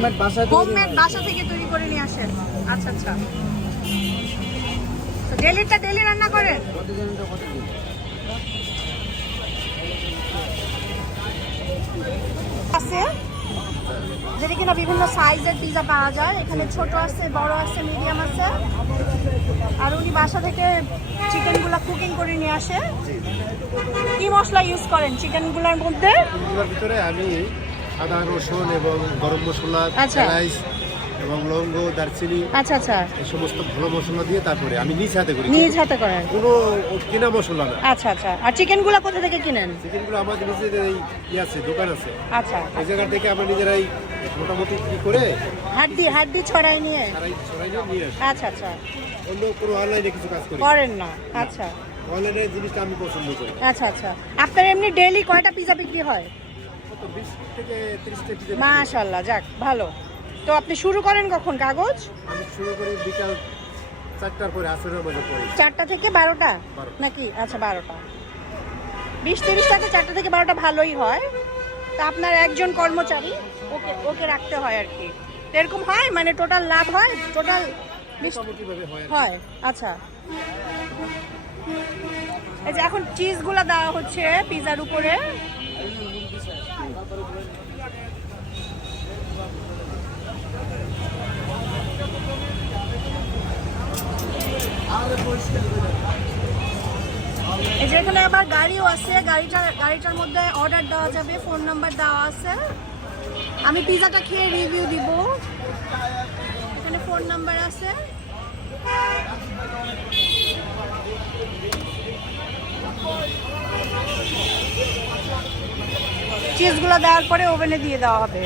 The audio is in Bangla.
হোমমেড বাসা থেকে তৈরি করে নিয়ে আসেন। আচ্ছা আচ্ছা, তো ডেলিটা ডেলি রান্না করেন? আছে যেটা কিনা বিভিন্ন সাইজের পিজা পাওয়া যায় এখানে, ছোট আছে, বড় আছে, মিডিয়াম আছে। আর উনি বাসা থেকে চিকেনগুলো কুকিং করে নিয়ে আসে। কি মশলা ইউজ করেন চিকেনগুলোর মধ্যে? এগুলোর ভিতরে আমি আদা, রসুন এবং গরম মশলা, আচ্ছা। এলাচ এবং লবঙ্গ, দারচিনি, আচ্ছা আচ্ছা, এই সমস্ত ভালো মশলা দিয়ে তারপরে আমি নিজ হাতে করি। নিজ হাতে করেন? কোনো কিনা মশলা না। আচ্ছা আচ্ছা। আর চিকেনগুলো কোথা থেকে কিনেন? চিকেনগুলো আমাদের নিজেদের এই আছে, দোকান আছে, আচ্ছা, এই জায়গা থেকে আমরা নিজেরাই মোটামুটি কি করে হাড্ডি ছড়াই নিয়ে? ছড়াই নিয়ে আসি। আচ্ছা আচ্ছা, অন্য কোনো অনলাইনে কিছু কাজ করি করেন না? আচ্ছা অনলাইনে জিনিসটা আমি পছন্দ করি। আচ্ছা আচ্ছা। আপনার এমনি ডেইলি কয়টা পিজা বিক্রি হয়? কত 20 থেকে 30টা পিজা। মাশাআল্লাহ, যাক ভালো। তো আপনি শুরু করেন কখন কাগজ? আমি শুরু করি বিকাল 4টার পরে, আসরের মধ্যে পড়ি। 4টা থেকে 12টা নাকি? আচ্ছা 12টা। 20-30 টাকা 4টা থেকে 12টা ভালোই হয়। তো আপনার একজন কর্মচারী ওকে ওকে রাখতে হয় আর কি, তো এরকম হয় মানে টোটাল লাভ হয়? টোটাল মোটামুটিভাবে হয় আর কি। হয়। আচ্ছা, এই যে এখন চিজগুলো দেওয়া হচ্ছে পিজার উপরে। এই যে এখানে আবার গাড়িও আছে, গাড়িটার মধ্যে অর্ডার দেওয়া যাবে, ফোন নাম্বার দেওয়া আছে। আমি পিজাটা খেয়ে রিভিউ দিব, এখানে ফোন নাম্বার আছে। চিজগুলো দেওয়ার পরে ওভেনে দিয়ে দেওয়া হবে।